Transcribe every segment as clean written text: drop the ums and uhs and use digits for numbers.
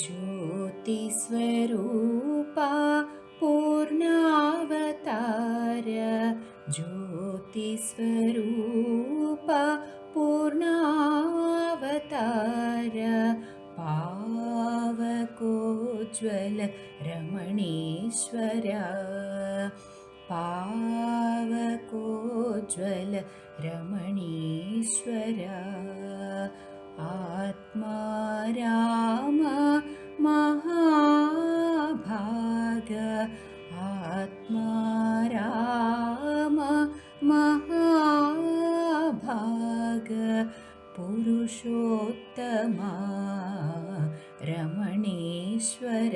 ज्योतिस्वरूपा पूर्णावतार ज्योतिस्वरूपा पूर्णावतार पावकोज्ज्वल रमणीश्वर पावकोज्ज्वल रमणीश्वर आत्मा राम महाभाग आत्मा राम महाभाग पुरुषोत्तमा रमणीश्वर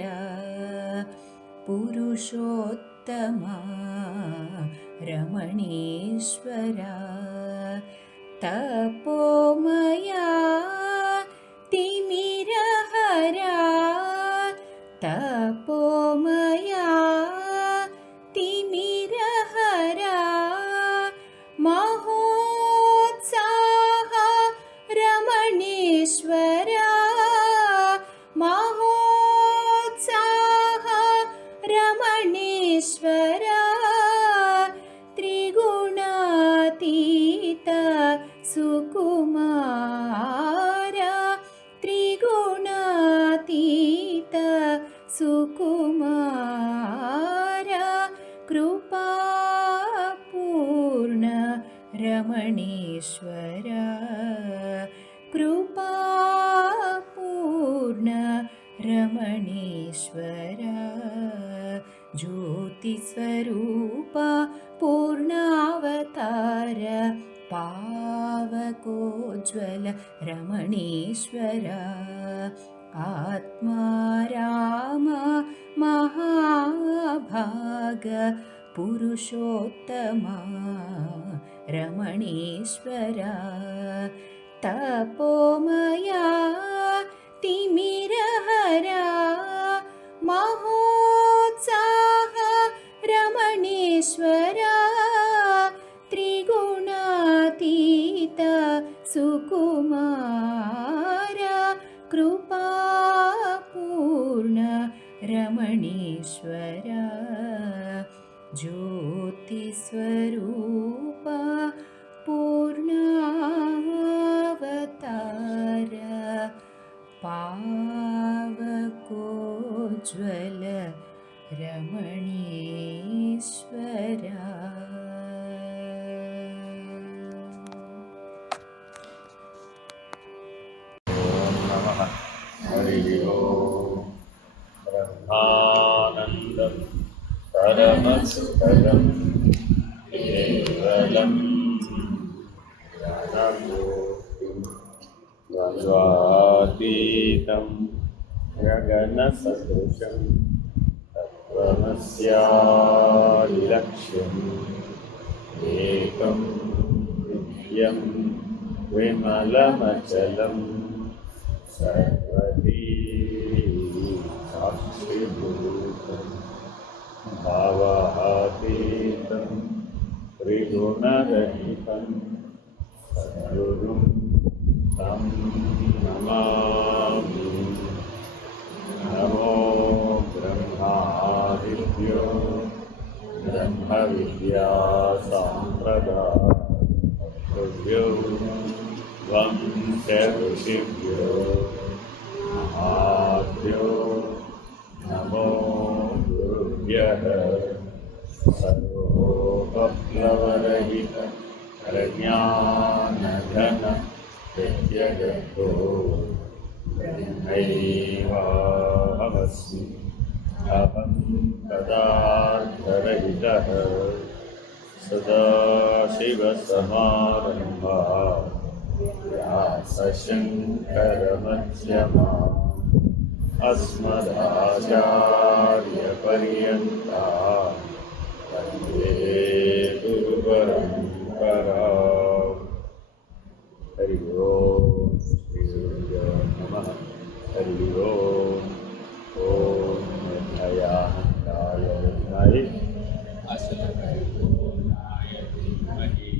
पुरुषोत्तमा रमणीश्वर तपोमया तिमिरहरा तपोमया तिमिरहरा महोत्साह रमणीश्वर महोत्साह रमणीश्वर त्रिगुणातीत सुकुमार त्रिगुणातीत सुकुमार कृपापूर्ण रमणीश्वर कृपापूर्ण रमणीश्वर ज्योतिस्वरूपा पूर्णावतार पावकोज्ज्वल रमणीश्वर आत्मा राम महाभाग पुरुषोत्तमा रमणीश्वर तपोमया तिमिरहरा महोत्साह रमणीश्वर त्रिगुणातीत सुकुमार कृपापूर्ण रमणीश्वर ज्योतिस्वरूपा पूर्णावतार पावकोज्ज्वल रमणीश्वर हरिः ओम् ब्रह्मानन्दं परमसुखदं केवलं ज्ञानयोगिं द्वन्द्वातीतं गगनसदृशं तत्त्वमस्यादिलक्ष्यम् एकं नित्यं विमलमचलं सर्वधी साक्षिभूतं भावातीतं त्रिगुणरहितं सद्गुरुं तं नमामि। नमो ब्रह्मादिभ्यो ब्रह्मविद्यासाम्प्रदायेभ्यो वंश ऋषिभ्यो महाभ्यो नमो गुरुभ्यः। सर्वोपप्लवरहित प्रज्ञानघन प्रत्यगतो ब्रह्मैवाहमस्मि अहं पदार्थरहितः सदाशिवसमारम्भाः व्यासशङ्करमध्यमाः अस्मदाचार्यपर्यन्ताः वन्दे गुरुपरम्पराः। हरि ओम् श्रीगुरुभ्यो नमः। हरि ओम्। ॐ निर्भयानन्दाय विद्महे अशतकल्पोनाय धीमहि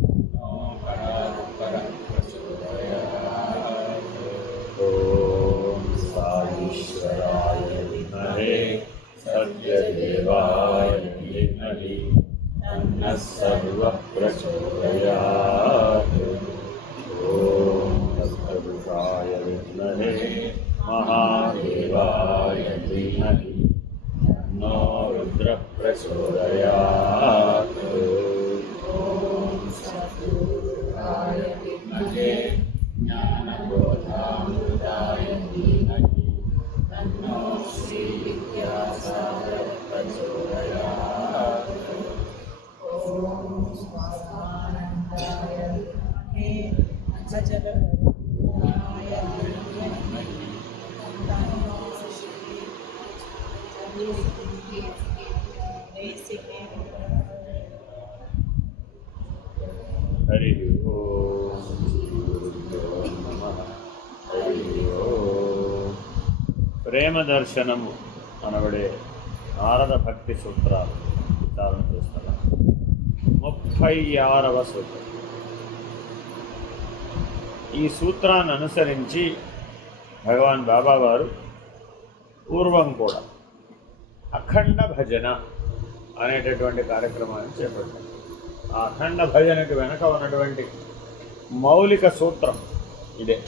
तन्नो परात्परः प्रचोदयात्। ॐ साई प्रचोदयात् विद्महे ज्ञानबोधामृताय धीमहि तन्नो श्रीविद्यासागर प्रचोदयात् हरि ओम श्रीगुरुभ्यो नमः हरि ओम ప్రేమ దర్శనము అనబడే నారద భక్తి సూత్రాలు విచారణ చేస్తున్నాం. 36వ సూత్రం. ఈ సూత్రాన్ని అనుసరించి భగవాన్ బాబా వారు పూర్వం కూడా అఖండ భజన అనేటటువంటి కార్యక్రమాన్ని చేపట్టారు. ఆ అఖండ భజనకి వెనక ఉన్నటువంటి మౌలిక సూత్రం ఇదే.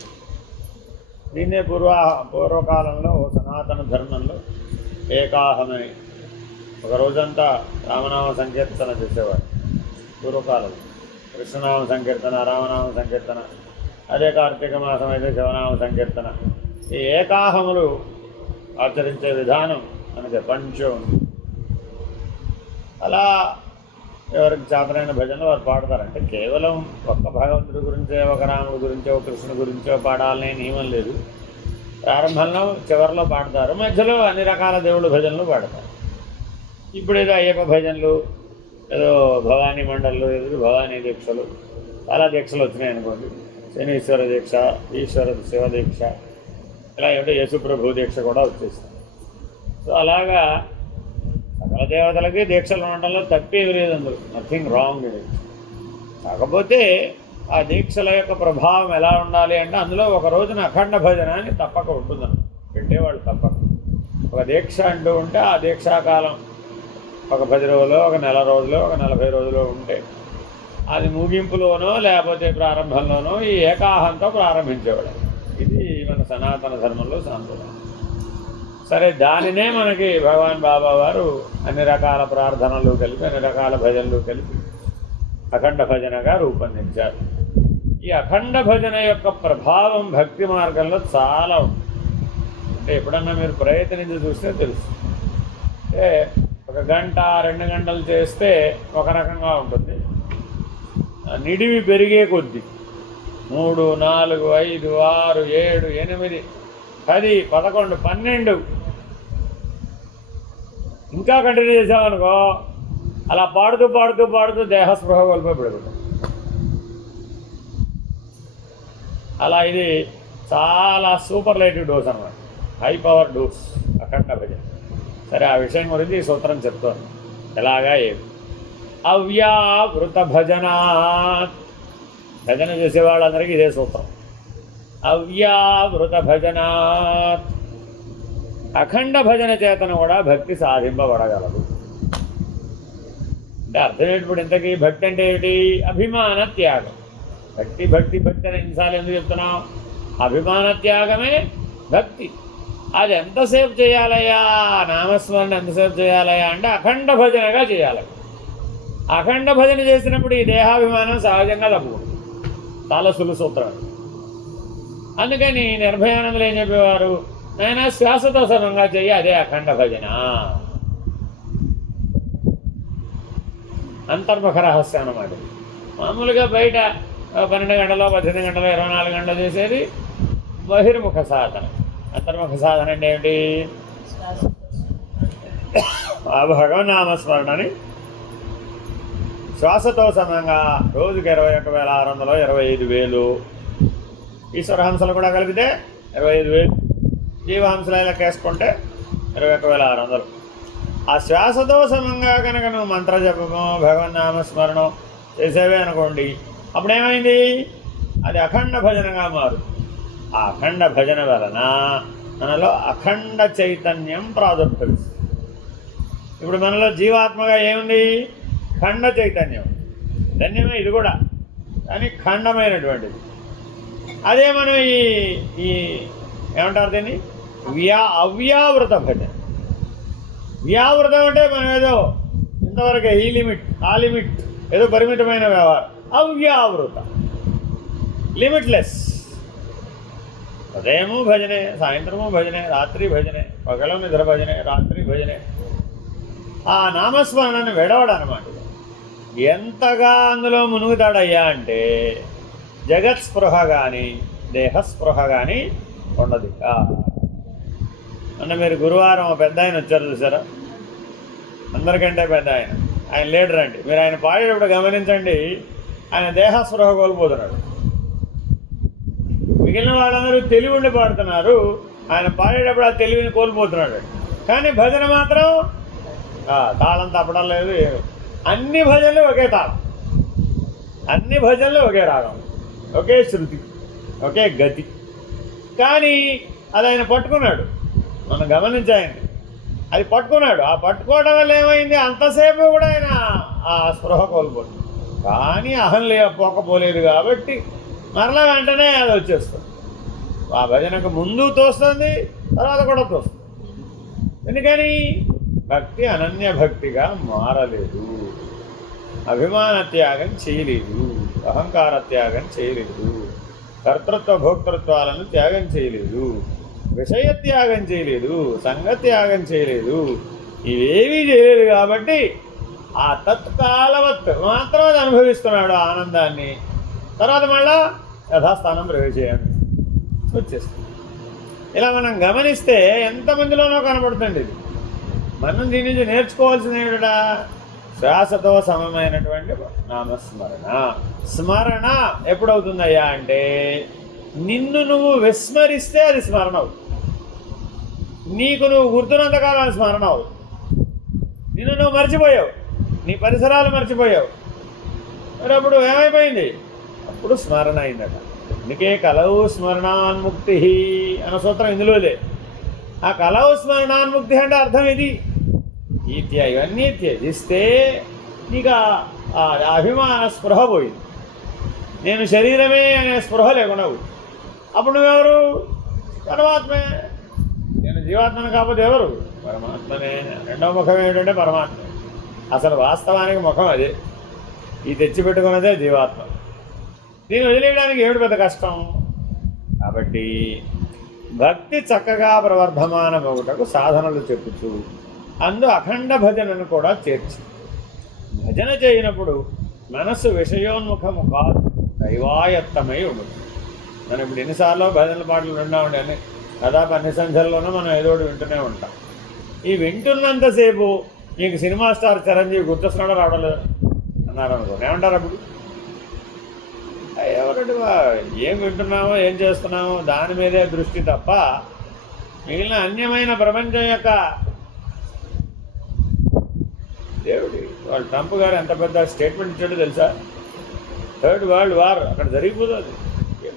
దీన్నే పూర్వకాలంలో సనాతన ధర్మంలో ఏకాహమని ఒక రోజంతా రామనామ సంకీర్తన చేసేవాడు. పూర్వకాలంలో కృష్ణనామ సంకీర్తన, రామనామ సంకీర్తన, అదే కార్తీక మాసం అయితే శివనామ సంకీర్తన. ఈ ఏకాహములు ఆచరించే విధానం మనకి పంచో ఉంది. అలా ఎవరికి చేతనైన భజనలు వారు పాడతారంటే కేవలం ఒక్క భగవంతుడి గురించే, ఒక రాముడి గురించో, కృష్ణుడి గురించో పాడాలనే నియమం లేదు. ప్రారంభంలో చివరిలో పాడతారు, మధ్యలో అన్ని రకాల దేవుళ్ళ భజనలు పాడతారు. ఇప్పుడు ఏదో అయ్యప్ప భజనలు, ఏదో భవానీ మండళ్ళు, ఏదో భవానీ దీక్షలు, చాలా దీక్షలు వచ్చినాయి అనుకోండి. శనీశ్వర దీక్ష, ఈశ్వర శివ దీక్ష, ఇలా ఏమిటో యేసుప్రభు దీక్ష కూడా వచ్చేస్తుంది. సో అలాగా సకల దేవతలకి దీక్షలు ఉండడంలో తప్పేమి లేదు, అందులో నథింగ్ రాంగ్ ఇది. కాకపోతే ఆ దీక్షల యొక్క ప్రభావం ఎలా ఉండాలి అంటే అందులో ఒక రోజున అఖండ భజన అని తప్పక ఉంటుందన్న పెట్టేవాళ్ళు తప్పక. ఒక దీక్ష అంటూ ఉంటే ఆ దీక్షాకాలం ఒక 10 రోజులు, ఒక నెల రోజులు, ఒక 40 రోజులు ఉంటే అది ముగింపులోనో లేకపోతే ప్రారంభంలోనో ఈ ఏకాహంతో ప్రారంభించేవాడు. ఇది మన సనాతన ధర్మంలో సాంప్రదాయం. సరే, దానినే మనకి భగవాన్ బాబా వారు అన్ని రకాల ప్రార్థనలు కలిపి, అన్ని రకాల భజనలు కలిపి అఖండ భజనగా రూపొందించారు. ఈ అఖండ భజన యొక్క ప్రభావం భక్తి మార్గంలో చాలా ఉంది. అంటే ఎప్పుడన్నా మీరు ప్రయత్నించి చూస్తే తెలుసు. అంటే 1 గంట 2 గంటలు చేస్తే ఒక రకంగా ఉంటుంది. నిడివి పెరిగే కొద్దీ 3, 4, 5, 6, 7, 8, 10, 11, 12 ఇంకా కంటిన్యూ చేసామనుకో అలా పాడుతూ పాడుతూ పాడుతూ దేహస్పృహ కోల్పోయి పడిపోతాం. అలా ఇది చాలా సూపర్లైటివ్ డోస్ అన్నమాట, హై పవర్ డోస్ అఖండ భజన. సరే, ఆ విషయం గురించి ఈ సూత్రం చెప్తాను. ఎలాగా ఏమి అవ్యావృత భజనాత్. భజన చేసే వాళ్ళందరికీ ఇదే సూత్రం. అవ్యావృత భజనాత్. అఖండ భజన చేతను కూడా భక్తి సాధింపబడగలదు. అంటే అర్థం ఏంటి? ఇంతకీ భక్తి అంటే ఏమిటి? అభిమాన త్యాగం. భక్తి భక్తి భక్తి అని ఎన్నిసార్లు ఎందుకు చెప్తున్నాం? అభిమాన త్యాగమే భక్తి. అది ఎంతసేపు చేయాలయ్యా? నామస్మరణ ఎంతసేపు చేయాలయ్యా అంటే అఖండ భజనగా చేయాలి. అఖండ భజన చేసినప్పుడు ఈ దేహాభిమానం సహజంగా తప్పుకుంటుంది. చాలా సులువు సూత్రం. అందుకని నిర్భయానందలు ఏం చెప్పేవారు? అయినా శ్వాసతో సమంగా చెయ్యి, అదే అఖండ భజన. అంతర్ముఖ రహస్యం అన్నమాట. మామూలుగా బయట 12 గంటలో 18 గంటలో 24 గంటలు చేసేది బహిర్ముఖ సాధన. అంతర్ముఖ సాధన అంటే ఏమిటి? ఆ భగవన్నామస్మరణని శ్వాసతో సమంగా రోజుకి 21,600, 25,000. ఈశ్వరహంసలు కూడా కలిపితే 25,000. జీవహంసలు లెక్కేసుకుంటే 21,600. ఆ శ్వాసతో సమంగా కనుక నువ్వు మంత్రజపమో భగవన్నామస్మరణం చేసేవే అనుకోండి, అప్పుడేమైంది? అది అఖండ భజనగా మారు. ఆ అఖండ భజన వలన మనలో అఖండ చైతన్యం ప్రాదుర్భవిస్తుంది. ఇప్పుడు మనలో జీవాత్మగా ఏముంది? ఖండ చైతన్యం. ధన్యమే ఇది కూడా, కానీ ఖండమైనటువంటిది. అదే మనం ఈ ఏమంటారు దీన్ని? అవ్యావృత భజన. వ్యావృతం అంటే మనం ఏదో ఇంతవరకే, ఈ లిమిట్ ఆ లిమిట్, ఏదో పరిమితమైన వ్యవహారం. అవ్యావృత, లిమిట్లెస్. ఉదయము భజనే, సాయంత్రము భజనే, రాత్రి భజనే, పగలు నిద్ర భజనే, రాత్రి భజనే. ఆ నామస్మరణను వెడవడనమాట. ఎంతగా అందులో మునుగుతాడయ్యా అంటే జగత్స్పృహ కానీ దేహస్పృహ కానీ ఉండదు. అన్న మీరు గురువారం పెద్ద ఆయన వచ్చారు చూసారా, అందరికంటే పెద్ద ఆయన, ఆయన లీడర్ అండి. మీరు ఆయన పాడేటప్పుడు గమనించండి, ఆయన దేహస్పృహ కోల్పోతున్నాడు. మిగిలిన వాళ్ళందరూ తెలివి ఉండి పాడుతున్నారు, ఆయన పాడేటప్పుడు ఆ తెలివిని కోల్పోతున్నాడు. కానీ భజన మాత్రం తాళం తప్పడం లేదు. అన్ని భజనలు ఒకే తాళం, అన్ని భజనలు ఒకే రాగం, ఒకే శృతి, ఒకే గతి. కానీ అది ఆయన పట్టుకున్నాడు, మనం గమనించాయండి. అది పట్టుకున్నాడు. ఆ పట్టుకోవడం వల్ల ఏమైంది, అంతసేపు కూడా ఆయన ఆ స్పృహ కోల్పోతుంది. కానీ అహం పోకపోలేదు కాబట్టి మరలా వెంటనే అది వచ్చేస్తుంది. ఆ భజనకు ముందు తోస్తుంది, తర్వాత కూడా తోస్తుంది. ఎందుకని భక్తి అనన్య భక్తిగా మారలేదు, అభిమాన త్యాగం చేయలేదు, అహంకార త్యాగం చేయలేదు, కర్తృత్వ భోక్తృత్వాలను త్యాగం చేయలేదు, విషయ త్యాగం చేయలేదు, సంగత్యాగం చేయలేదు. ఇవేవీ చేయలేదు కాబట్టి ఆ తత్కాలవత్ మాత్రం అది అనుభవిస్తున్నాడు ఆనందాన్ని. తర్వాత మళ్ళా యథాస్థానం ప్రవేశించాడు వచ్చేస్తుంది. ఇలా మనం గమనిస్తే ఎంతమందిలోనో కనబడుతుంది ఇది. మనం దీని నుంచి నేర్చుకోవాల్సింది ఏమిటా, శ్వాసతో సమమైనటువంటి నామస్మరణ. స్మరణ ఎప్పుడవుతుందయ్యా అంటే నిన్ను నువ్వు విస్మరిస్తే అది స్మరణ అవుతుంది. నీకు నువ్వు గుర్తున్నంతకాలం అది స్మరణ అవుతుంది. నిన్ను నువ్వు మర్చిపోయావు, నీ పరిసరాలు మర్చిపోయావు, మరి అప్పుడు ఏమైపోయింది, అప్పుడు స్మరణ అయిందట. అందుకే కలవు స్మరణాన్ముక్తి అన్న సూత్రం ఇందులోదే. ఆ కలవు స్మరణాన్ముక్తి అంటే అర్థం ఇది. ఇవన్నీ త్యజిస్తే నీకు ఆ అభిమాన స్పృహ పోయింది, నేను శరీరమే అనే స్పృహ లేకుండా పోయింది. అప్పుడు నువ్వెవరు, పరమాత్మే. నేను జీవాత్మను కాకపోతే ఎవరు, పరమాత్మనే. రెండవ ముఖం ఏమిటంటే పరమాత్మ. అసలు వాస్తవానికి ముఖం అదే, ఈ తెచ్చిపెట్టుకున్నదే జీవాత్మ. దీన్ని వదిలేయడానికి ఏమిటి పెద్ద కష్టం. కాబట్టి భక్తి చక్కగా ప్రవర్ధమానమగుటకు సాధనలు చెప్పుచు అందు అఖండ భజనను కూడా చేర్చి, భజన చేయనప్పుడు మనస్సు విషయోన్ముఖము కాదు, దైవాయత్తమై ఉండదు. మనం ఇప్పుడు ఎన్నిసార్లు భజనల పాటలు విన్నామండి, అని దాదాపు అన్ని సంఖ్యల్లోనూ మనం ఏదో వింటూనే ఉంటాం. ఈ వింటున్నంతసేపు నీకు సినిమా స్టార్ చిరంజీవి గుర్తొస్తున్నాడో రావడం అన్నారు అనుకోండి, ఏమంటారు అప్పుడు? ఎవరంటే ఏం వింటున్నామో ఏం చేస్తున్నామో దాని మీదే దృష్టి తప్ప మిగిలిన అన్యమైన ప్రపంచం యొక్క దేవుడి. వాళ్ళు ట్రంప్ గారు ఎంత పెద్ద స్టేట్మెంట్ ఇచ్చాడో తెలుసా, థర్డ్ వరల్డ్ వార్ అక్కడ జరిగిపోతుంది,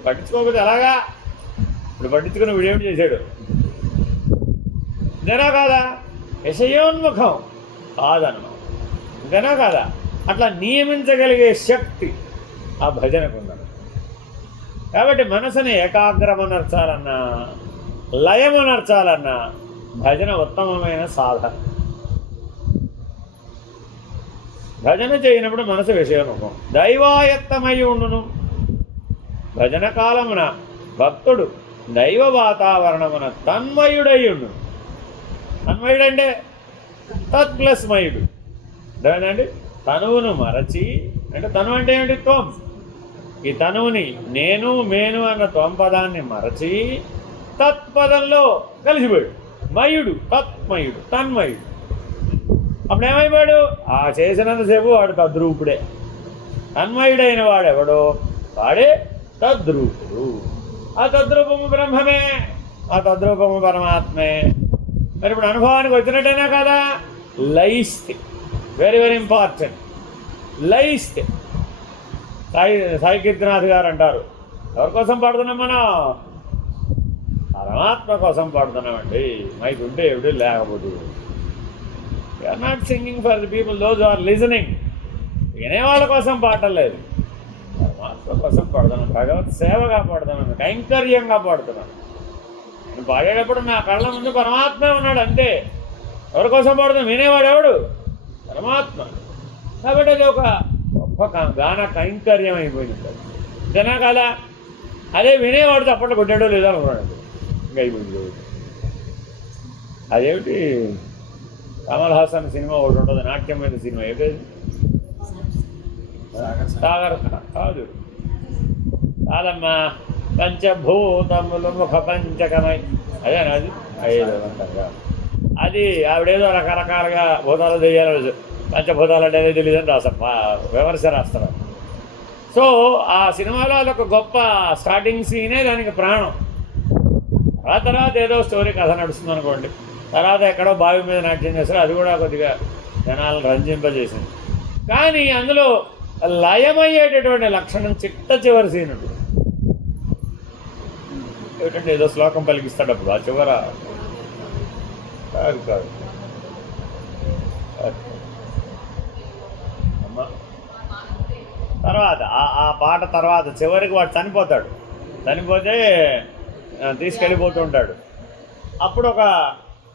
పట్టించుకోకపోతే ఎలాగా. ఇప్పుడు పట్టించుకుని వీడేమిటి చేశాడు, ఇంతేనా కాదా, విషయోన్ముఖం కాదన్నమాట, ఇంతేనా కాదా. అట్లా నియమించగలిగే శక్తి ఆ భజనకు ఉందన్న. కాబట్టి మనసుని ఏకాగ్రమనర్చాలన్నా లయమనర్చాలన్నా భజన ఉత్తమమైన సాధన. భజన చేయనప్పుడు మనసు విషయోన్ముఖం, దైవాయత్తమై ఉండును. భజన కాలమున భక్తుడు దైవ వాతావరణమున తన్మయుడయ్యుండు. తన్మయుడంటే తత్ప్లస్మయుడు అదేనండి. తనువును మరచి, అంటే తను అంటే ఏమిటి, త్వం. ఈ తనువుని నేను మేను అన్న త్వం పదాన్ని మరచి తత్పదంలో కలిసిపోయాడు. మయుడు, తత్మయుడు, తన్మయుడు. అప్పుడు ఏమైపోయాడు, ఆ చేసినంతసేపు వాడు తద్రూపుడే. తన్మయుడైన వాడెవడో వాడే తద్రూపుడు. ఆ తద్రూపము బ్రహ్మమే, ఆ తద్రూపము పరమాత్మే. మరి ఇప్పుడు అనుభవానికి వచ్చినట్టయినా కదా, లయిస్తే, వెరీ వెరీ ఇంపార్టెంట్, లయిస్తే. సాయి కీర్తినాథ్ గారు అంటారు, ఎవరి కోసం పాడుతున్నాం మనం, పరమాత్మ కోసం పాడుతున్నామండి. మైక్ ఉంటే ఎవడు లేకపోతే. We are not singing for the people those are listening. వినేవాళ్ళ కోసం పాడలేదు, పరమాత్మ కోసం పాడుతున్నాను, భగవత్ సేవగా పాడుతున్నాను, కైంకర్యంగా పాడుతున్నాను. నేను పాడేటప్పుడు నా కళ్ళ ముందు పరమాత్మే ఉన్నాడు అంతే. ఎవరి కోసం పాడుతున్నాను, వినేవాడు ఎవడు, పరమాత్మ. కాబట్టి అది ఒక గొప్ప గాన కైంకర్యం అయిపోయింది. అంతేనా కదా? అదే వినేవాడు తప్పట్లు కొట్టాడో లేదో అనుకున్నాడు, ఇంకా అయిపోయింది. అదేమిటి కమల్ హాసన్ సినిమా ఒకటి ఉంటుంది, నాట్యమైన సినిమా, ఏది సాగర్ కాదు కాదమ్మా, పంచభూతములు ముఖ పంచకమై, అదేనా అది? అయ్యేదంటారుగా అది. ఆవిడేదో రకరకాలుగా భూతాలు తెలియాలి, పంచభూతాలు అంటే తెలియదని రాస్తారు, విమర్శ రాస్తారు. సో ఆ సినిమాలో అదొక గొప్ప స్టార్టింగ్ సీనే దానికి ప్రాణం. ఆ తర్వాత ఏదో స్టోరీ కథ నడుస్తుంది అనుకోండి, తర్వాత ఎక్కడో బావి మీద నాట్యం చేస్తారు, అది కూడా కొద్దిగా జనాలను రంజింపజేసింది. కానీ అందులో లయమయ్యేటటువంటి లక్షణం చిట్ట చివరి సీన్ ఉంటుంది. ఏమిటంటే ఏదో శ్లోకం పలికిస్తాడు అప్పుడు ఆ చివర, కాదు కాదు అమ్మా, తర్వాత ఆ పాట తర్వాత చివరికి వాడు చనిపోతాడు. చనిపోతే తీసుకెళ్ళిపోతూ ఉంటాడు. అప్పుడు ఒక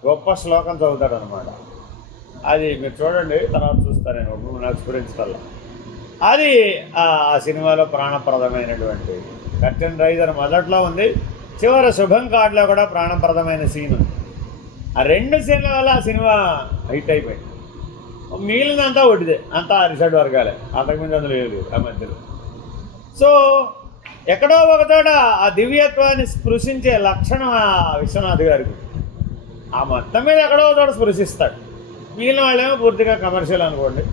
గొప్ప శ్లోకం చదువుతాడు అనమాట. అది మీరు చూడండి, తర్వాత చూస్తాను నేను, నాకు స్ఫురించగల. అది ఆ సినిమాలో ప్రాణప్రదమైనటువంటి కర్టెన్ రైజర్ మొదట్లో ఉంది, చివరి శుభం కార్డులో కూడా ప్రాణప్రదమైన సీన్ ఉంది. ఆ రెండు సీన్ల వల్ల ఆ సినిమా హిట్ అయిపోయింది. మిగిలినంతా ఒకటిదే, అంతా రిసార్ట్ వర్గాలే, అంతకుముందు అందులో లేదు ఆ మధ్యలో. సో ఎక్కడో ఒకచోట ఆ దివ్యత్వాన్ని స్పృశించే లక్షణం ఆ విశ్వనాథ్ గారికి. ఆ మొత్తం మీద ఎక్కడో ఒక చోట స్పృశిస్తాడు. మిగిలిన వాళ్ళేమో పూర్తిగా కమర్షియల్ అనుకోండి.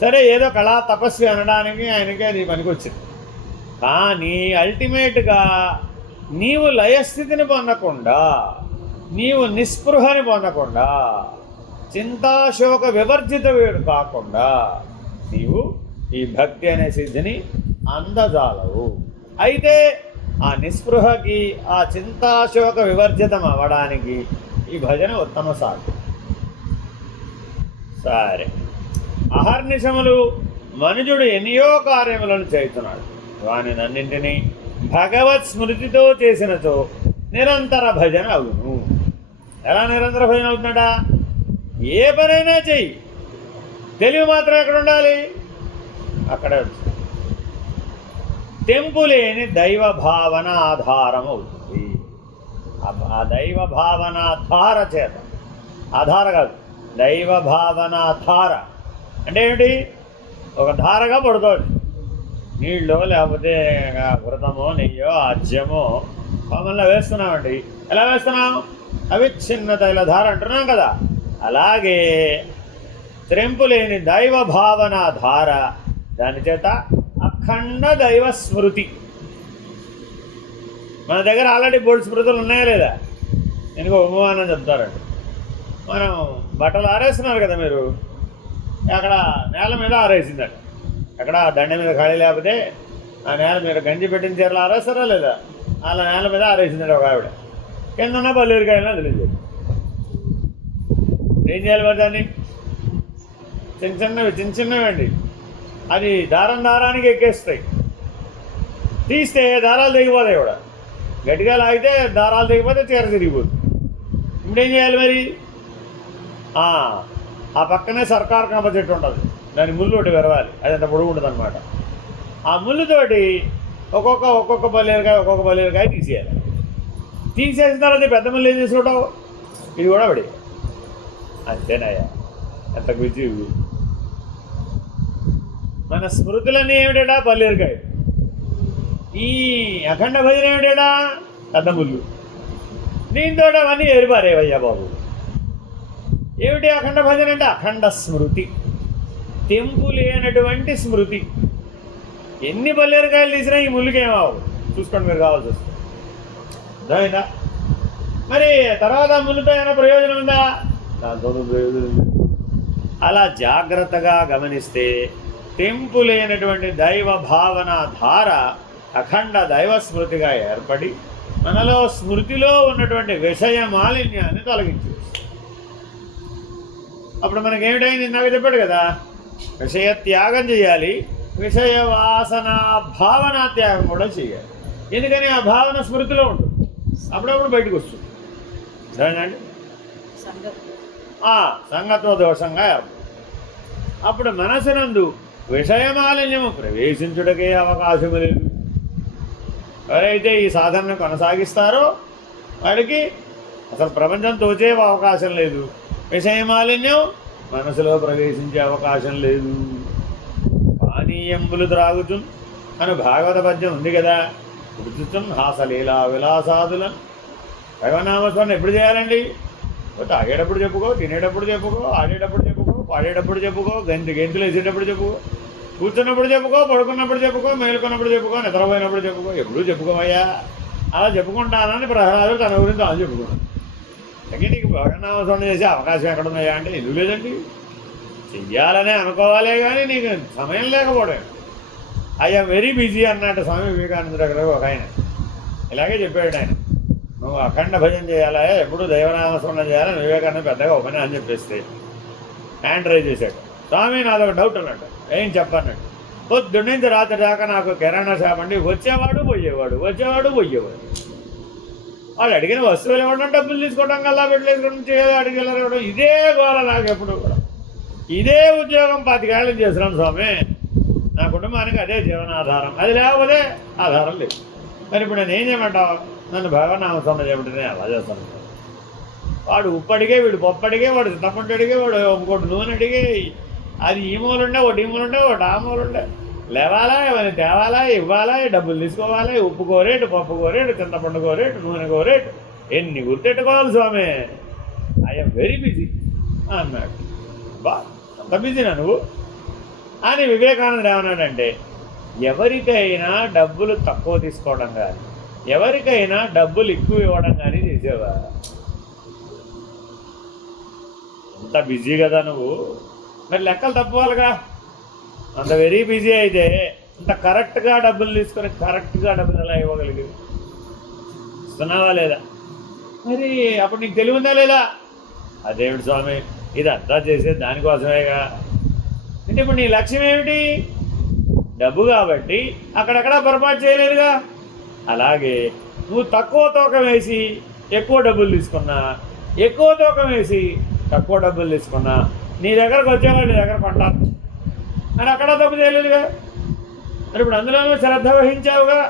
సరే, ఏదో కళా తపస్వి అనడానికి ఆయనకే అది పనికొచ్చింది. కానీ అల్టిమేట్గా నీవు లయస్థితిని పొందకుండా, నీవు నిస్పృహని పొందకుండా, చింతాశోక వివర్జిత కాకుండా నీవు ఈ భక్తి అనే సిద్ధిని అందజాలవు. అయితే ఆ నిస్పృహకి, ఆ చింతాశోక వివర్జితం అవ్వడానికి ఈ భజన ఉత్తమ సాధన. సరే, అహర్నిశములు మనుజుడు ఎన్నో కార్యములను చేస్తున్నాడు. వానినన్నింటినీ భగవత్ స్మృతితో చేసినచో నిరంతర భజన అవును. ఎలా నిరంతర భజన అవుతున్నాడా? ఏ పనైనా చెయ్యి, తెలివి మాత్రం ఎక్కడ ఉండాలి? అక్కడే తెంపు లేని దైవ భావన ఆధారం అవుతుంది. ఆ దైవ భావన ధార చేత, ఆధార కాదు, దైవ భావన ధార అంటే ఏమిటి? ఒక ధారగా పడుతుంది నీళ్ళు, లేకపోతే ఘృతమో నెయ్యో ఆజ్యమో పాముల్లో వేస్తున్నామండి. ఎలా వేస్తున్నాం? అవిచ్ఛిన్న తైల ధార అంటున్నాం కదా. అలాగే త్రెంపు లేని దైవ భావన ధార, దాని చేత అఖండ దైవ స్మృతి. మన దగ్గర ఆల్రెడీ బోల్డ్ స్మృతులు ఉన్నాయా లేదా? ఎందుకో ఉపమానం చెప్తారండి. మనం బట్టలు ఆరేస్తున్నారు కదా, మీరు అక్కడ నేల మీద ఆరేసిందండి. అక్కడ దండ మీద ఖాళీ లేకపోతే ఆ నేల మీద గంజి పెట్టిన చీరలు ఆరేస్తారా లేదా? అలా నేల మీద ఆరేసిందండి ఒక ఆవిడ. కింద ఉన్న బల్లేరికాయలను తెలియదు. ఏం చేయాలి మరి దాన్ని? చిన్న చిన్నవి అండి. అది దారానికి ఎక్కేస్తాయి. తీస్తే దారాలు తెగిపోతాయి కూడా. గట్టిగా లాగితే దారాలు తెగిపోతే చీర తిరిగిపోతుంది. ఇప్పుడేం చేయాలి మరి? ఆ పక్కనే సర్కార్ కనప చెట్టు ఉంటుంది, దాని ముళ్ళు ఒకటి విరవాలి. అది అంత పొడుగు ఉంటుంది అనమాట. ఆ ముళ్ళుతోటి ఒక్కొక్క బల్లేరికాయ తీసేయాలి. తీసేసిన తర్వాత పెద్ద ముళ్ళు ఏం చేసుకుంటావు? ఇది కూడా పడి. అంతేనాయా? ఎంత గుజ్జి. మన స్మృతులన్నీ ఏమిటా? బల్లేరికాయ. ఈ అఖండ భజన ఏమిటా? పెద్ద ముళ్ళు. దీంతో అవన్నీ ఏరిపారేవయ్యా బాబు. ఏమిటి అఖండ భజన అంటే? అఖండ స్మృతి, తెంపు లేనటువంటి స్మృతి. ఎన్ని బల్లేరికాయలు తీసినా ఈ ముళ్ళుకేమావు, చూసుకోండి మీరు కావాల్సి వస్తుంది. అర్థమైందా? మరి తర్వాత ముళ్ళుతో ఏమైనా ప్రయోజనం ఉందా? దాంతో ప్రయోజనం ఉంది. అలా జాగ్రత్తగా గమనిస్తే తెంపు లేనటువంటి దైవ భావన ధార అఖండ దైవ స్మృతిగా ఏర్పడి మనలో స్మృతిలో ఉన్నటువంటి విషయ మాలిన్యాన్ని తొలగించు. అప్పుడు మనకేమిటైంది? ఇందాక చెప్పాడు కదా, విషయ త్యాగం చేయాలి, విషయ వాసన భావన త్యాగం కూడా చేయాలి. ఎందుకని? ఆ భావన స్మృతిలో ఉంటుంది, అప్పుడప్పుడు బయటకు వస్తుంది. సరేనండి? సంగత్వ దోషంగా ఏర్పడుతుంది. అప్పుడు మనసునందు విషయమాలిన్యము ప్రవేశించుటకే అవకాశము లేదు. ఎవరైతే ఈ సాధనను కొనసాగిస్తారో వాడికి అసలు ప్రపంచం తోచే అవకాశం లేదు, విషయమాలిన్యం మనసులో ప్రవేశించే అవకాశం లేదు. పానీయంబులు త్రాగుతు అని భాగవత పద్యం ఉంది కదా, గుర్తుతున్ హాసలీలా విలాసాదులను భగవన్నామస్మరణ ఎప్పుడు చేయాలండి? తాగేటప్పుడు చెప్పుకో, తినేటప్పుడు చెప్పుకో, ఆడేటప్పుడు చెప్పుకో, పాడేటప్పుడు చెప్పుకో, గెంతులు వేసేటప్పుడు చెప్పుకో, కూర్చున్నప్పుడు చెప్పుకో, పడుకున్నప్పుడు చెప్పుకో, మేలుకున్నప్పుడు చెప్పుకో, నిద్రపోయినప్పుడు చెప్పుకో, ఎప్పుడు చెప్పుకోవయ్యా. అలా చెప్పుకుంటానని ప్రహ్లాదుడు తన గురించి తాను చెప్పుకున్నాడు. అలాగే నీకు భగవన్నామస్మరణ చేసే అవకాశం ఎక్కడున్నాయా అంటే ఎందుకు లేదండి, చెయ్యాలనే అనుకోవాలే కానీ నీకు సమయం లేకపోవడం. ఐఎమ్ వెరీ బిజీ అన్నట్టు స్వామి వివేకానంద దగ్గర ఒక ఆయన ఇలాగే చెప్పాడు. ఆయన నువ్వు అఖండ భజన చేయాలా, ఎప్పుడు దైవనామస్మరణ చేయాలని వివేకానంద పెద్దగా ఉపన్యాసం చెప్పేస్తే హ్యాండ్ రైజ్ చేశాడు. స్వామి నాదొక డౌట్ అన్నట్టు. ఏం చెప్పన్నట్టు, పొద్దున్న నుంచి రాత్రి దాకా నాకు కిరాణా షాప్ అండి, వచ్చేవాడు పోయేవాడు, వచ్చేవాడు పోయేవాడు. వాళ్ళు అడిగిన వస్తువులు ఇవ్వడం, డబ్బులు తీసుకోవడం, కల్లా పెట్టలేసుకోవడం, చేయాలి అడిగేలా ఇవ్వడం, ఇదే గోల నాకు ఎప్పుడు కూడా. ఇదే ఉద్యోగం 25 ఏళ్ళు చేస్తున్నాను స్వామి, నా కుటుంబానికి అదే జీవనాధారం, అది లేకపోతే ఆధారం లేదు. మరి ఇప్పుడు నేను ఏం చేయమంటావు? నన్ను భగవన్నామస్మరణ చేయమంటే నేను అలా చేస్తాను. వాడు ఉప్పు అడిగే, వీడు పప్పు అడిగే, వాడు చింతపండు అడిగే, వాడు ఇంకోటి నూనె అడిగే, అది ఈ మూలుండే, ఒకటి ఈ మూలుండే, ఒకటి ఆ మూలుండే, లేవాలా, ఏమైనా తేవాలా, ఇవ్వాలా, డబ్బులు తీసుకోవాలి, ఉప్పు కోరేటు, పప్పు కోరేటు, చింతపండు కోరేటు, నూనె కోరేటు, ఎన్ని గుర్తెట్టుకోవాలి స్వామి. ఐఎమ్ వెరీ బిజీ అన్నాడు. బా అంత బిజీనా నువ్వు అని వివేకానంద ఏమన్నాడంటే, ఎవరికైనా డబ్బులు తక్కువ తీసుకోవడం కానీ, ఎవరికైనా డబ్బులు ఎక్కువ ఇవ్వడం కానీ చేసేవా? అంత బిజీ కదా నువ్వు, మరి లెక్కలు తప్పుకోవాలిగా. అంత వెరీ బిజీ అయితే అంత కరెక్ట్గా డబ్బులు తీసుకొని కరెక్ట్గా డబ్బులు ఎలా ఇవ్వగలిగి ఇస్తున్నావా లేదా? మరి అప్పుడు నీకు తెలివి ఉందా లేదా? అదేమిటి స్వామి, ఇదంతా చేసేది దానికోసమేగా. అంటే ఇప్పుడు నీ లక్ష్యం ఏమిటి? డబ్బు కాబట్టి అక్కడెక్కడా పొరపాటు చేయలేదుగా. అలాగే నువ్వు తక్కువ తూకం వేసి ఎక్కువ డబ్బులు తీసుకున్నా, ఎక్కువ తూకం వేసి తక్కువ డబ్బులు తీసుకున్నా, నీ దగ్గరకు వచ్చేవాళ్ళు నీ దగ్గర కొంటారు అని అక్కడ తప్పు చేయలేదుగా. మరి ఇప్పుడు అందులోనూ శ్రద్ధ వహించావుగా,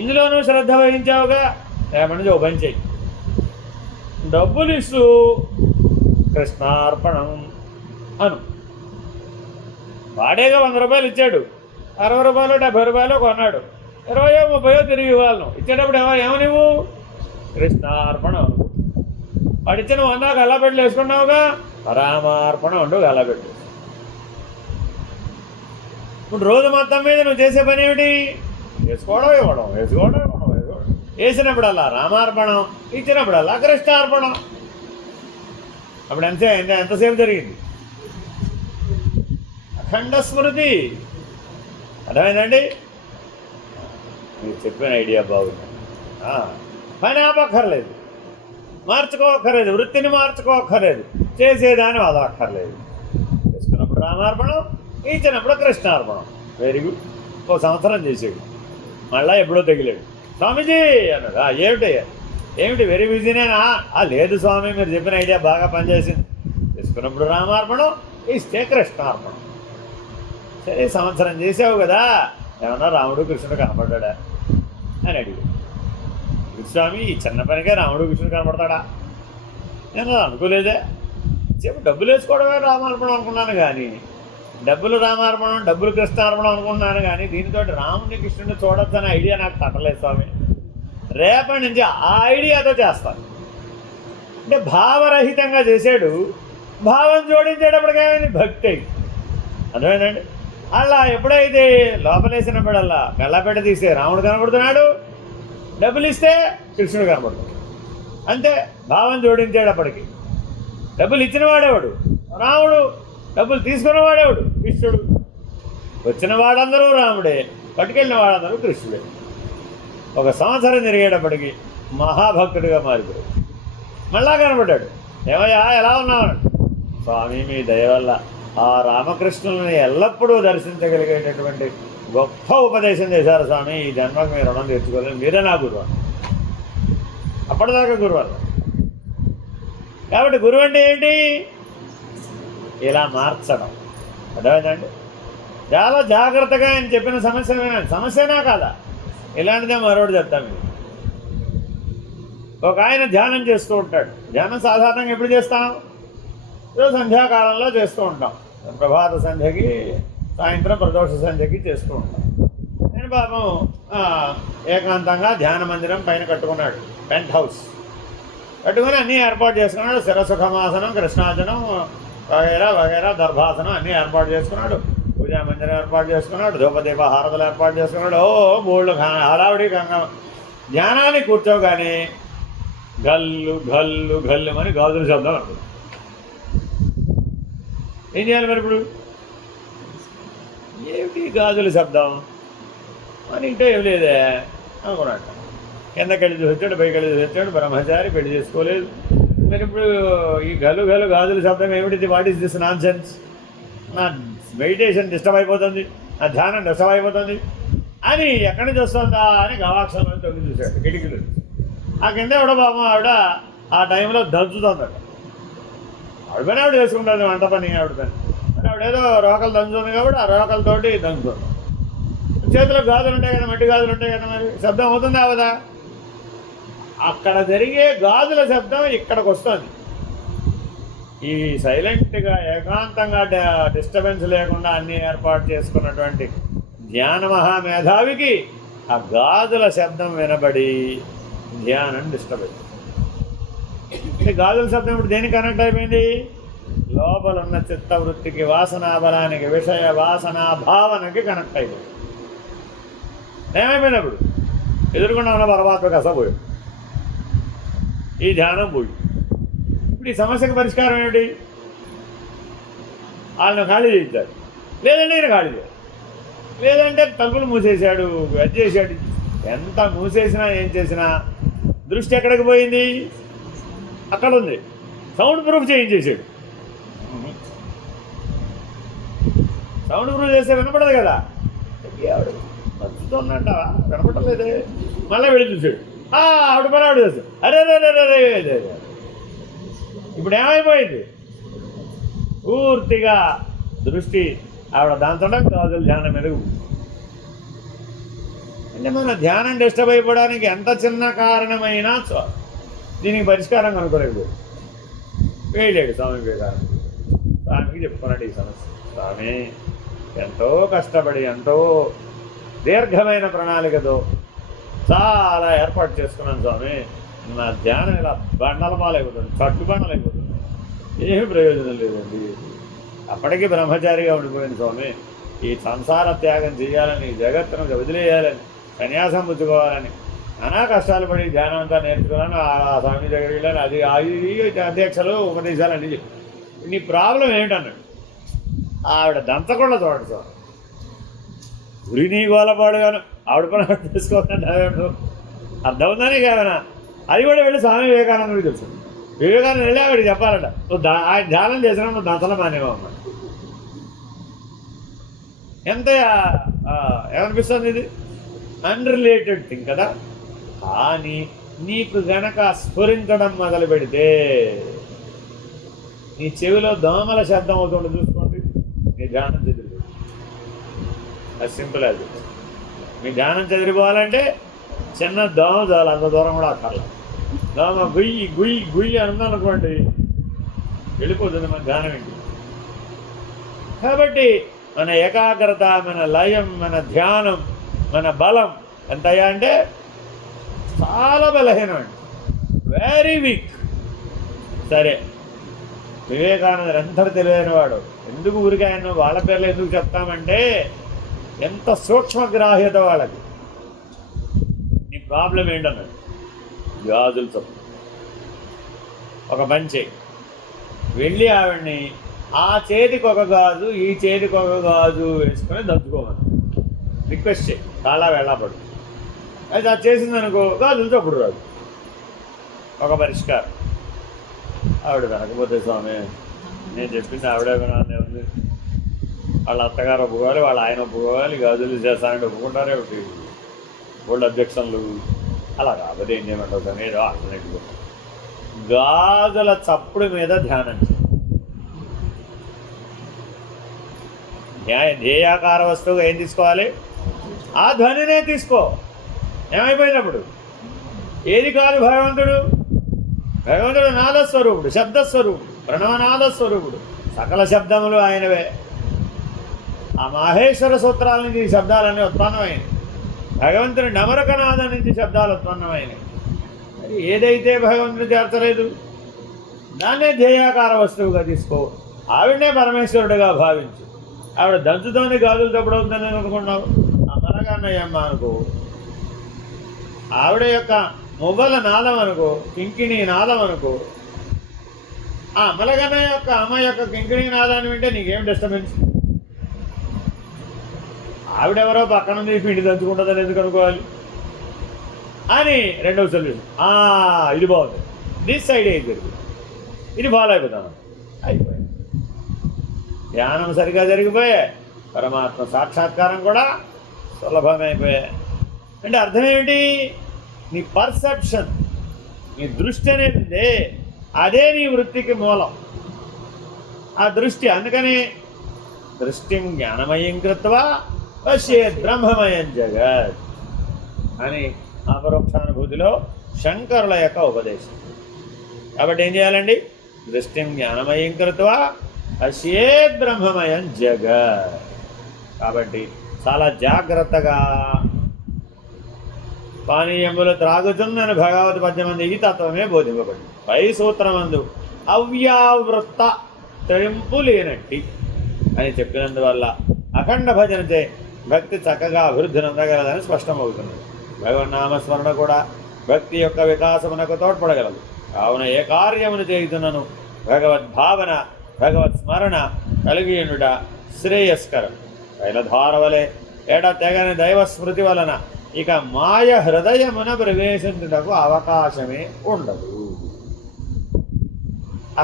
ఇందులోనూ శ్రద్ధ వహించావుగా. రేపటి నుంచి ఓ పని చెయ్యి, డబ్బులు ఇస్తూ కృష్ణార్పణం అను. వాడేగా 100 రూపాయలు ఇచ్చాడు, 60 రూపాయలు 70 రూపాయలు కొన్నాడు, 20 30 తిరిగి ఇవ్వాలి. ఇచ్చేటప్పుడు ఏమో నువ్వు కృష్ణార్పణం అను. వాడు ఇచ్చిన 100 గల్లాపెట్టలు వేసుకున్నావుగా, రామార్పణం అంటూ గల్లాపెట్టు. ఇప్పుడు రోజు మొత్తం మీద నువ్వు చేసే పని ఏమిటి? వేసుకోవడం ఇవ్వడం, వేసుకోవడం ఇవ్వడం, వేసుకోవడం. వేసినప్పుడల్లా రామార్పణం, ఇచ్చినప్పుడల్లా కృష్ణార్పణం. అప్పుడు ఎంతసేపు జరిగింది? అఖండ స్మృతి. అర్థమైందండి? మీరు చెప్పిన ఐడియా బాగుంది. పని ఆపక్కర్లేదు, మార్చుకోక్కర్లేదు, వృత్తిని మార్చుకోక్కర్లేదు, చేసేదాన్ని వదలక్కర్లేదు. చేసుకున్నప్పుడు రామార్పణం, ఇచ్చినప్పుడు కృష్ణార్పణం. Very good. 1 సంవత్సరం చేసాడు, మళ్ళీ ఎప్పుడో తగిలాడు. స్వామీజీ అన్నాడు. ఏమిటి వెరీ బిజీనేనా? లేదు స్వామి, మీరు చెప్పిన ఐడియా బాగా పనిచేసింది. చేసుకున్నప్పుడు రామార్పణం, ఇస్తే కృష్ణార్పణం. సరే, సంవత్సరం చేసావు కదా, ఏమన్నా రాముడు కృష్ణుడు కనపడ్డా అని అడిగాడు. స్వామి, ఈ చిన్న పనిగా రాముడు కృష్ణుడు కనపడతాడా? నేను అనుకోలేదే. చెప్పు, డబ్బులు వేసుకోవడమే రామార్పణం అనుకున్నాను కానీ, డబ్బులు రామార్పణం, డబ్బులు కృష్ణార్పణం అనుకున్నాను కానీ, దీనితో రాముని కృష్ణుడిని చూడొచ్చు అనే ఐడియా నాకు తట్టలేదు స్వామి. రేపటి నుంచి ఆ ఐడియాతో చేస్తాను. అంటే భావరహితంగా చేశాడు, భావం జోడించేటప్పటికేమైంది భక్తి. అర్థమైందండి? అలా ఎప్పుడైతే లోపలేసినప్పుడల్లా గల్లాపెట్ట తీస్తే రాముడు కనబడుతున్నాడు, డబ్బులు ఇస్తే కృష్ణుడు కనబడుతున్నాడు. అంతే, భావం జోడించేటప్పటికి. డబ్బులు ఇచ్చిన వాడేవాడు రాముడు, డబ్బులు తీసుకున్న వాడేవాడు కృష్ణుడు. వచ్చిన వాడందరూ రాముడే, పట్టుకెళ్ళిన వాడందరూ కృష్ణుడే. 1 సంవత్సరం జరిగేటప్పటికి మహాభక్తుడిగా మారిపోయాడు. మళ్ళా కనబడ్డాడు. ఏమయ్యా ఎలా ఉన్నావు? స్వామి, మీ దయ వల్ల ఆ రామకృష్ణుల్ని ఎల్లప్పుడూ దర్శించగలిగేటటువంటి గొప్ప ఉపదేశం చేశారు స్వామి. ఈ జన్మకు మీరు రుణం తెచ్చుకోలేదు, మీరే నా గురువు. అప్పటిదాకా గురువు అన్న. కాబట్టి గురువు అంటే ఏంటి? ఇలా మార్చడం. అర్థమైందండి. చాలా జాగ్రత్తగా ఆయన చెప్పిన సమస్య వినండి. సమస్యనా కాదా? ఇలాంటిదే మరొకటి చెప్తాను మీకు. ఒక ఆయన ధ్యానం చేస్తూ ఉంటాడు. ధ్యానం సాధారణంగా ఎప్పుడు చేస్తాం? సంధ్యాకాలంలో చేస్తూ ఉంటాం. ప్రభాత సంధ్యకి, సాయంత్రం ప్రదోష సంధ్యకి చేస్తూ ఉంటాం. నేను పాపం ఏకాంతంగా ధ్యాన మందిరం పైన కట్టుకున్నాడు, పెంట్ హౌస్ కట్టుకుని అన్నీ ఏర్పాటు చేసుకున్నాడు. శిరసుఖమాసనం, కృష్ణాసనం వగైరా వగైరా, దర్భాసనం అన్నీ ఏర్పాటు చేసుకున్నాడు. పూజా మందిరం ఏర్పాటు చేసుకున్నాడు. ధూపదీప హారతలు ఏర్పాటు చేసుకున్నాడు. బోళ్ళు హడావుడి గంగ. ధ్యానాన్ని కూర్చోగానే గల్లు గల్లు గల్లు అని గాజుల శబ్దం అంటుంది. ఏం చేయాలి మరి ఇప్పుడు? ఏమిటి గాజుల శబ్దం అని ఇంటే ఏం లేదే అనుకున్నాడు. కిందకి వెళ్ళి చూసాడు, పైకి వెళ్ళి చూసాడు. బ్రహ్మచారి, పెళ్లి చేసుకోలేదు. మరి ఇప్పుడు ఈ గల్లు గల్లు గాజుల శబ్దం ఏమిటి? What is this non sense? నా మెడిటేషన్ డిస్టర్బ్ అయిపోతుంది, నా ధ్యానం డిస్టర్బ్ అయిపోతుంది అని ఎక్కడి నుంచి వస్తుందా అని గవాక్షంలో తొంగి చూశాడు కిటికీలు. ఆ కింద ఎవడ బాబు ఆవిడ ఆ టైంలో దంచుతుందట. ఆవిడ పని ఆవిడ చేసుకుంటుంది, వంట పని ఆవిడ పని. మరి ఆవిడేదో రోకలు దంచుతుంది కాబట్టి ఆ రోకలతోటి దంచుతుంది. చేతిలో గాజులు ఉంటాయి కదా, మట్టి గాజులు ఉంటాయి కదా, మరి శబ్దం అవుతుందా అవదా? అక్కడ జరిగే గాజుల శబ్దం ఇక్కడికి వస్తుంది. ఈ సైలెంట్గా ఏకాంతంగా డిస్టర్బెన్స్ లేకుండా అన్నీ ఏర్పాటు చేసుకున్నటువంటి ధ్యాన మహామేధావికి ఆ గాజుల శబ్దం వినబడి ధ్యానం డిస్టర్బ్ అయింది. గాజుల శబ్దం ఇప్పుడు దేనికి కనెక్ట్ అయిపోయింది? లోపల ఉన్న చిత్తవృత్తికి, వాసనా బలానికి, విషయ వాసనా భావనకి కనెక్ట్ అయిపోయింది. ఏమైపోయినప్పుడు ఎదురుకుండా ఉన్న పరమాత్మకు అసపోయాడు, ఈ ధ్యానం పోయి. ఇప్పుడు ఈ సమస్యకు పరిష్కారం ఏమిటి? వాళ్ళని ఖాళీ చేయించాడు, లేదంటే ఈయన ఖాళీ చేయాలి, లేదంటే తలుపులు మూసేశాడు, అది చేశాడు. ఎంత మూసేసినా ఏం చేసినా దృష్టి ఎక్కడికి పోయింది? అక్కడ ఉంది. సౌండ్ ప్రూఫ్ చేయించేసాడు. సౌండ్ ప్రూఫ్ చేస్తే వినపడదు కదా. ఆవిడ నచ్చుతుందంట, వినపడలేదే. మళ్ళీ వెళ్ళి చూసాడు, ఆవిడ పని ఆవిడ చేస్తాడు. అరే రే. ఇప్పుడు ఏమైపోయింది? పూర్తిగా దృష్టి ఆవిడ దాంతో గాజుల ధ్యానం మీద. అంటే మన ధ్యానం డిస్టర్బ్ అయిపోవడానికి ఎంత చిన్న కారణమైనా దీనికి పరిష్కారం కనుక్కోలేదు. వేయలేడు స్వామి వివేకానంద. స్వామికి చెప్పుకున్నాడు ఈ సమస్య. స్వామి, ఎంతో కష్టపడి, ఎంతో దీర్ఘమైన ప్రణాళికతో చాలా ఏర్పాటు చేసుకున్నాను స్వామి. నా ధ్యానం ఇలా బండలమాలైపోతుంది, చట్టు బండలైపోతుంది, ఏమీ ప్రయోజనం లేదండి. అప్పటికీ బ్రహ్మచారిగా ఉండిపోయింది స్వామి. ఈ సంసార త్యాగం చేయాలని, జగత్తును వదిలేయాలని, సన్యాసం పుచ్చుకోవాలని నానా కష్టాలు పడి ధ్యానం అంతా నేర్చుకున్నాను. ఆ స్వామి దగ్గరికి వెళ్ళాను. అది అధ్యక్షలు ఉపదేశాలు అన్నీ చెప్పి, నీ ప్రాబ్లం ఏమిటన్నాడు. ఆవిడ దంచకుండా చూడండి స్వామి. గురి నీ గోలపాడుగాను ఆవిడ పని ఆవిడ చేసుకోకుండా అర్థం ఉందని కాదనా? అది కూడా వెళ్ళి స్వామి వివేకానందుడికి తెలుసు. వివేకానంద వెళ్ళి ఆవిడకి చెప్పాలట, నువ్వు ఆయన ధ్యానం చేసినా నువ్వు దంచల మానేవమ్మా. ఎంత ఏమనిపిస్తుంది? ఇది అన్రిలేటెడ్ థింగ్ కదా. కానీ నీకు గనక స్ఫురించడం మొదలు పెడితే నీ చెవిలో దోమల శబ్దం అవుతుండే చూసుకోండి, నీ ధ్యానం చెదిరిపోతుంది. అది సింపుల్. అది మీ ధ్యానం చెదిరిపోవాలంటే చిన్న దోమ చాలు, అంత దూరం కూడా అక్కర్లేదు. దోమ గుయ్యి గుయ్యి గుయ్యి అనుకోండి, వెళ్ళిపోతుంది మన ధ్యానం ఏంటి. కాబట్టి మన ఏకాగ్రత, మన లయం, మన ధ్యానం, మన బలం ఎంతయ్యా అంటే చాలా బలహీనం అండి, వెరీ వీక్. సరే, వివేకానంద ఎంత తెలివైన వాడు. ఎందుకు ఊరికే ఆయన వాళ్ళ పేర్లు ఎందుకు చెప్తామంటే ఎంత సూక్ష్మగ్రాహ్యత వాళ్ళకి. నీ ప్రాబ్లం ఏంటన్నాడు. గాజులు చెప్పు. ఒక మంచి వెళ్ళి ఆవిడ్ని ఆ చేతికి ఒక గాజు, ఈ చేతికి ఒక గాజు వేసుకొని దంచుకోమని రిక్వెస్ట్ చేయి. చాలా వెళ్ళపడు. అయితే అది చేసిందనుకో గాజులు చప్పుడు రాదు. ఒక పరిష్కారం. ఆవిడ వెనకపోతే స్వామి నేను చెప్పింది ఆవిడే వినాలనే ఉంది. వాళ్ళ అత్తగారు ఒప్పుకోవాలి, వాళ్ళ ఆయన ఒప్పుకోవాలి, గాజులు చేస్తానంటే ఒప్పుకుంటారే ఒకటి గోల్డ్ అబ్జెక్షన్లు. అలా కాబట్టి ఏం చేయమంటావు స్వామి, ఏదో ఆల్టర్నేటివ్. గాజుల చప్పుడు మీద ధ్యానం చేయి. ధ్యేయాకార వస్తువుగా ఏం తీసుకోవాలి? ఆ ధ్వనినే తీసుకో. ఏమైపోయినప్పుడు ఏది కాదు భగవంతుడు? భగవంతుడు నాదస్వరూపుడు, శబ్దస్వరూపుడు, ప్రణవనాదస్వరూపుడు. సకల శబ్దములు ఆయనవే. ఆ మాహేశ్వర సూత్రాల నుంచి ఈ శబ్దాలన్నీ ఉత్పన్నమైనవి. భగవంతుని డమరకనాదం నుంచి శబ్దాలు ఉత్పన్నమైనవి. మరి ఏదైతే భగవంతుని చేర్చలేదు దాన్నే ధ్యేయాకార వస్తువుగా తీసుకో. ఆవిడనే పరమేశ్వరుడుగా భావించు. ఆవిడ దంచుతోని గాజులు తప్పుడవుతుందని అనుకున్నావు, అమరగన్నయ్యమ్మ అనుకో. ఆవిడ యొక్క మువ్వల నాదం అనుకో, కింకిణీ నాదం అనుకో. ఆ అమలగన్న యొక్క అమ్మ యొక్క కింకిణీ నాదాన్ని వింటే నీకేం డిస్టర్బెన్స్? ఆవిడెవరో పక్కన ఉంది పిండి దంచుకుంటుందని ఎందుకు అనుకోవాలి అని రెండవ సొల్యూషన్. ఇది బాగుంది, దిస్ సైడ్ ఏది జరిగింది, ఇది ఫాలో అయిపోతాను. అయిపోయాయి. ధ్యానం సరిగా జరిగిపోయాయి, పరమాత్మ సాక్షాత్కారం కూడా సులభమైపోయాయి. అంటే అర్థం ఏమిటి? నీ పర్సెప్షన్, నీ దృష్టి అనేది అదే నీ వృత్తికి మూలం. ఆ దృష్టి, అందుకని దృష్టిం జ్ఞానమయం కృత్వా పశ్యేత్ బ్రహ్మమయం జగత్ అని అపరోక్షానుభూతిలో శంకరుల యొక్క ఉపదేశం. కాబట్టి ఏం చేయాలండి? దృష్టిం జ్ఞానమయం కృత్వా పశ్యేత్ బ్రహ్మమయం జగత్. కాబట్టి చాలా జాగ్రత్తగా పానీయములు త్రాగుచున్నను భగవత్ పద్యమంది ఈ తత్వమే బోధింపబడి పై సూత్రమందు అవ్యావృత్త తెంపు లేనట్టి అని చెప్పినందువల్ల అఖండ భజనచే భక్తి చక్కగా అభివృద్ధి నొందగలదని స్పష్టమవుతుంది. భగవన్నామస్మరణ కూడా భక్తి యొక్క వికాసమునకు తోడ్పడగలదు. కావున ఏ కార్యమును చేయుతున్నను భగవద్భావన, భగవత్ స్మరణ కలిగి ఉండుట శ్రేయస్కరం. తైలధార వలె ఏడ తెగని దైవస్మృతి వలన ఇక మాయ హృదయమున ప్రవేశించుటకు అవకాశమే ఉండదు.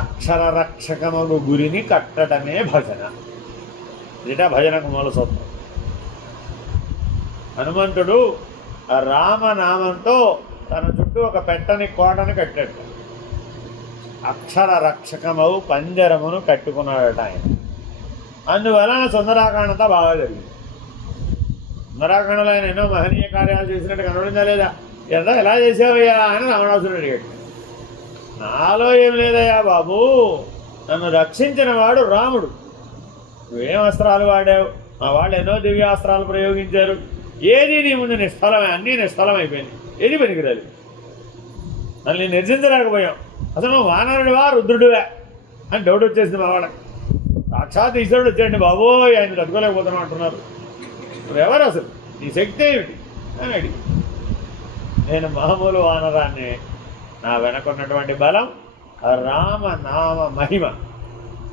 అక్షర రక్షకముగు గురిని కట్టడమే భజన. ఇట భజనకు మూల సూత్రం. హనుమంతుడు రామనామంతో తన చుట్టూ ఒక పెట్టని కోటను కట్టాడు. అక్షర రక్షకమవు పంజరమును కట్టుకున్నాడట ఆయన. అందువలన సుందరాకాండంతా బాగా జరిగింది. సుందరాకాండలో ఆయన ఎన్నో మహనీయ కార్యాలు చేసినట్టు కనబడిందా లేదా? ఎలా చేసావయ్యా అని రావణాసురుడు అడిగాడు. నాలో ఏం లేదయ్యా బాబు, నన్ను రక్షించిన వాడు రాముడు. నువ్వేం అస్త్రాలు వాడావు? మా వాళ్ళు ఎన్నో దివ్యాస్త్రాలు ప్రయోగించారు. ఏది నీ ముందు నిష్ఫలమే, అన్నీ నిష్ఫలమైపోయింది. ఏది పనికిరాలి. మళ్ళీ నిర్జించలేకపోయాం. అసలు నువ్వు వానరుడివా రుద్రుడివా అని డౌట్ వచ్చేసింది మా వాళ్ళకి. సాక్షాత్ ఈశ్వరుడు వచ్చాయండి బాబోయ్, ఆయన తట్టుకోలేకపోతున్నాం అంటున్నారు. నువ్వెవరు అసలు, నీ శక్తి ఏమిటి అని అడిగి, నేను మామూలు వానరాన్ని, నా వెనకున్నటువంటి బలం రామనామ మహిమ.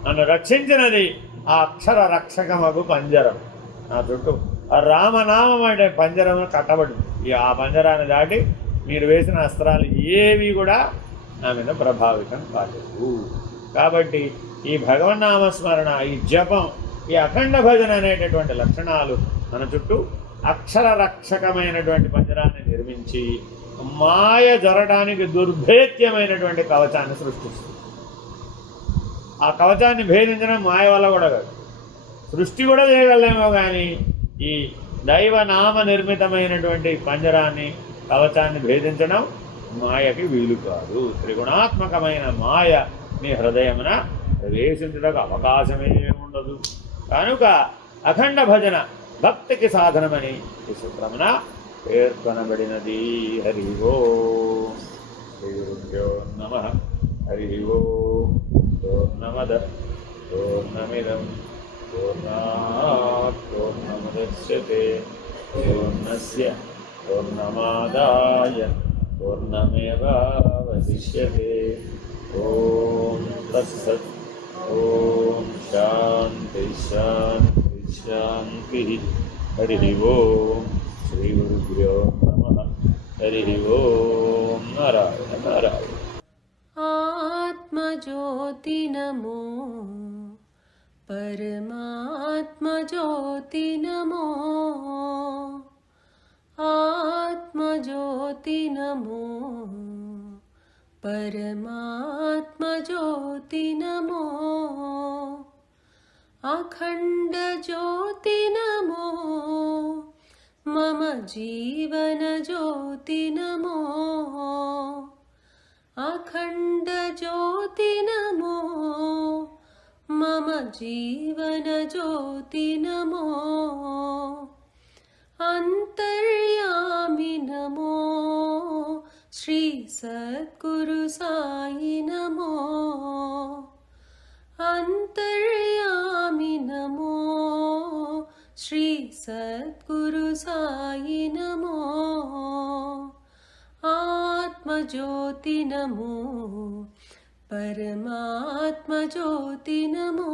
నన్ను రక్షించినది ఆ అక్షర రక్షకమగు పంజరం. నా చుట్టూ ఆ రామనామం అంటే పంజరం కట్టబడింది. ఆ పంజరాన్ని దాటి మీరు వేసిన అస్త్రాలు ఏవి కూడా నా మీద ప్రభావితం కాలేదు. కాబట్టి ఈ భగవన్నామస్మరణ, ఈ జపం, ఈ అఖండ భజన అనేటటువంటి లక్షణాలు మన చుట్టూ అక్షర రక్షకమైనటువంటి పంజరాన్ని నిర్మించి మాయ జరడానికి దుర్భేద్యమైనటువంటి కవచాన్ని సృష్టిస్తుంది. ఆ కవచాన్ని భేదించడం మాయ వల్ల కూడా కాదు, సృష్టి కూడా చేయగలమేమో కానీ ఈ దైవనామ నిర్మితమైనటువంటి పంజరాన్ని, కవచాన్ని భేదించడం మాయకి వీలు కాదు. త్రిగుణాత్మకమైన మాయ మీ హృదయమున ప్రవేశించడానికి అవకాశమే ఉండదు. కనుక అఖండ భజన భక్తికి సాధనమని ఈ సూత్రమున పేర్కొనబడినది. హరి ఓం. శ్రీ గురుభ్యో నమః. హరి ఓం. పూర్ణమద పూర్ణమిదం పూర్ణాత్ పూర్ణముదచ్యతే పూర్ణస్య పూర్ణమాదాయ పూర్ణమేవావశిష్యతే. ఓం తత్సత్. ఓం శాంతి శాంతి శాంతి. హరి ఓం. శ్రీ గురుభ్యో నమః. హరి ఓం. నారాయణ నారాయణ. आत्मज्योति नमो परमात्मज्योति नमो आत्मज्योति नमो परमात्मज्योति नमो अखण्ड ज्योति नमो मम जीवन ज्योति नमो अखण्ड ज्योति नमो मम जीवन ज्योति नमो अंतर्यामि नमो श्री सद्गुरु साई नमो अंतर्यामि नमो श्री सद्गुरु साई नमो आत्मज्योति नमो परमात्मज्योति नमो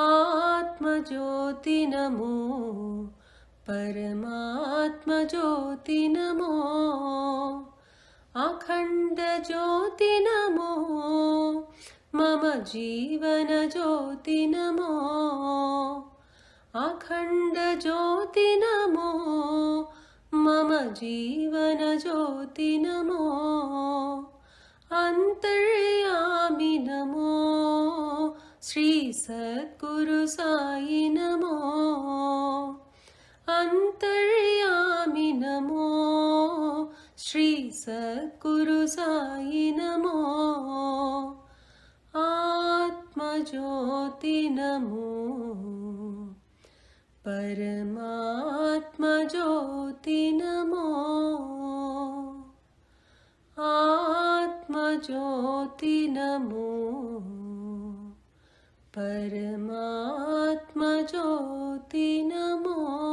आत्मज्योति नमो परमात्मज्योति नमो अखण्ड ज्योति नमो मम जीवन ज्योति नमो अखण्ड ज्योति नमो मम जीवन ज्योति नमो अंतर्यामि नमो श्री सद्गुरु साई नमो अंतर्यामि नमो श्री सद्गुरु साई नमो आत्मज्योति नमो परमात्मज्योति नमो आत्मज्योति नमो परमात्मज्योति नमो।